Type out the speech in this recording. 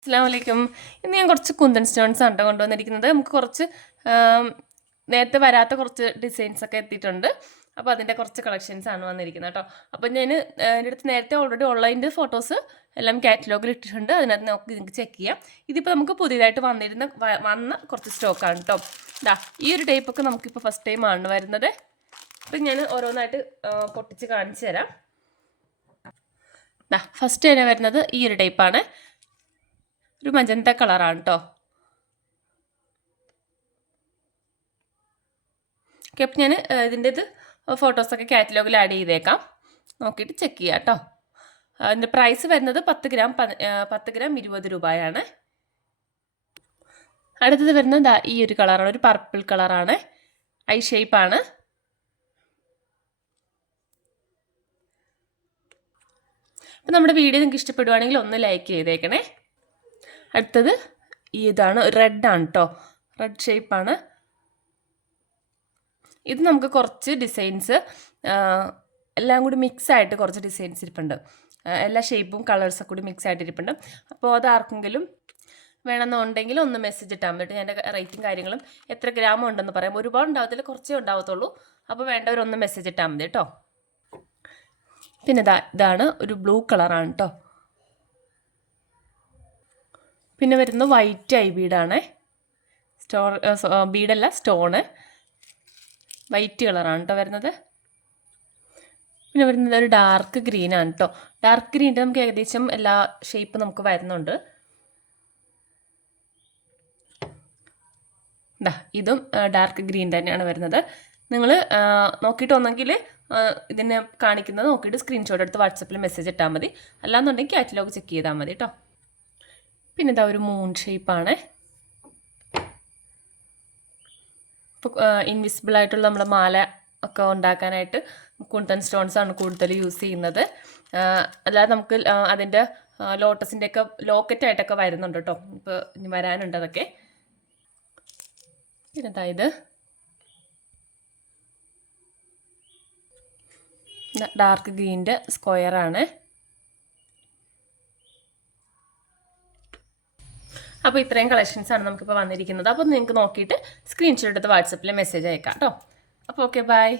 അസ്സലാമലൈക്കും. ഇന്ന് ഞാൻ കുറച്ച് കുന്തൻ സ്റ്റോൺസ് ആണ് കൊണ്ടുവന്നിരിക്കുന്നത്. നമുക്ക് കുറച്ച് നേരത്തെ വരാത്ത കുറച്ച് ഡിസൈൻസ് ഒക്കെ എത്തിയിട്ടുണ്ട്. അപ്പോൾ അതിൻ്റെ കുറച്ച് കളക്ഷൻസ് ആണ് വന്നിരിക്കുന്നത് കേട്ടോ. അപ്പോൾ ഞാൻ എൻ്റെ അടുത്ത് നേരത്തെ ഓൾറെഡി ഓൺലൈൻ്റെ ഫോട്ടോസ് എല്ലാം കാറ്റലോഗിൽ ഇട്ടിട്ടുണ്ട്. അതിനകത്ത് നിങ്ങൾക്ക് ചെക്ക് ചെയ്യാം. ഇതിപ്പോൾ നമുക്ക് പുതിയതായിട്ട് വന്ന കുറച്ച് സ്റ്റോക്കാണ് കേട്ടോ. ഈ ഒരു ടൈപ്പൊക്കെ നമുക്കിപ്പോൾ ഫസ്റ്റ് ടൈം ആണ് വരുന്നത്. അപ്പം ഞാൻ ഓരോന്നായിട്ട് പൊട്ടിച്ച് കാണിച്ചു തരാം. ഫസ്റ്റ് തന്നെ വരുന്നത് ഈ ഒരു ടൈപ്പാണ്. ഒരു മജന്ത കളറാണ് കേട്ടോ. ഓക്കെ, അപ്പം ഞാൻ ഇതിൻ്റെത് ഫോട്ടോസൊക്കെ കാറ്റലോഗിൽ ആഡ് ചെയ്തേക്കാം. നോക്കിയിട്ട് ചെക്ക് ചെയ്യാം കേട്ടോ. അതിൻ്റെ പ്രൈസ് വരുന്നത് 10 ഗ്രാം 20 രൂപയാണ്. അടുത്തത് വരുന്നത് ഈ ഒരു കളറാണ്, ഒരു പർപ്പിൾ കളറാണ്, ഐ ഷേപ്പാണ്. അപ്പം നമ്മുടെ വീഡിയോ നിങ്ങൾക്ക് ഇഷ്ടപ്പെടുവാണെങ്കിൽ ഒന്ന് ലൈക്ക് ചെയ്തേക്കണേ. അടുത്തത് ഇതാണ്, റെഡാണ് കേട്ടോ, റെഡ് ഷേപ്പാണ്. ഇത് നമുക്ക് കുറച്ച് ഡിസൈൻസ് എല്ലാം കൂടി മിക്സായിട്ട് കുറച്ച് ഡിസൈൻസ് ഇരിപ്പുണ്ട്. എല്ലാ ഷേപ്പും കളേഴ്സൊക്കെ കൂടി മിക്സ് ആയിട്ട് ഇരിപ്പുണ്ട്. അപ്പോൾ അത് ആർക്കെങ്കിലും വേണമെന്നുണ്ടെങ്കിൽ ഒന്ന് മെസ്സേജ് ഇട്ടാൽ മതി. ഞാൻ റേറ്റും കാര്യങ്ങളും എത്ര ഗ്രാം ഉണ്ടെന്ന് പറയാം. ഒരുപാട് ഉണ്ടാവത്തില്ല, കുറച്ചേ ഉണ്ടാവത്തുള്ളൂ. അപ്പോൾ വേണ്ടവരൊന്ന് മെസ്സേജ് ഇട്ടാൽ മതി കേട്ടോ. പിന്നെ ഇതാണ് ഒരു ബ്ലൂ കളറാണ് കേട്ടോ. പിന്നെ വരുന്നത് വൈറ്റ് ഐ ബീഡാണ്. ബീഡല്ല, സ്റ്റോണ്. വൈറ്റ് കളറാണ് കേട്ടോ വരുന്നത്. പിന്നെ വരുന്നത് ഒരു ഡാർക്ക് ഗ്രീനാണ് കേട്ടോ. ഡാർക്ക് ഗ്രീനിൻ്റെ നമുക്ക് ഏകദേശം എല്ലാ ഷേപ്പ് നമുക്ക് വരുന്നുണ്ട്. ഇതും ഡാർക്ക് ഗ്രീൻ തന്നെയാണ് വരുന്നത്. നിങ്ങൾ നോക്കിയിട്ട് ഒന്നെങ്കിൽ ഇതിനെ കാണിക്കുന്നത് നോക്കിയിട്ട് സ്ക്രീൻഷോട്ട് എടുത്ത് വാട്സപ്പിൽ മെസ്സേജ് ഇട്ടാൽ മതി. അല്ലാന്നുണ്ടെങ്കിൽ കാറ്റലോഗ് ചെക്ക് ചെയ്താൽ മതി കേട്ടോ. പിന്നെ ഒരു മൂൺ ഷേപ്പാണ്. ഇപ്പോൾ ഇൻവിസിബിൾ ആയിട്ടുള്ള നമ്മുടെ മാല ഒക്കെ ഉണ്ടാക്കാനായിട്ട് കുന്തൻ സ്റ്റോൺസ് ആണ് കൂടുതൽ യൂസ് ചെയ്യുന്നത്. അല്ലാതെ നമുക്ക് അതിൻ്റെ ലോട്ടസിൻ്റെ ഒക്കെ ലോക്കറ്റായിട്ടൊക്കെ വരുന്നുണ്ട് കേട്ടോ. ഇപ്പോൾ ഇനി വരാനുണ്ട് അതൊക്കെ. പിന്നെ ഇത് ഡാർക്ക് ഗ്രീൻ്റെ സ്ക്വയറാണ്. അപ്പോൾ ഇത്രയും കളക്ഷൻസാണ് നമുക്കിപ്പോൾ വന്നിരിക്കുന്നത്. അപ്പോൾ നിങ്ങൾക്ക് നോക്കിയിട്ട് സ്ക്രീൻഷോട്ട് എടുത്ത് വാട്സപ്പിൽ മെസ്സേജ് അയക്കാം കേട്ടോ. അപ്പോൾ ഓക്കെ, ബൈ.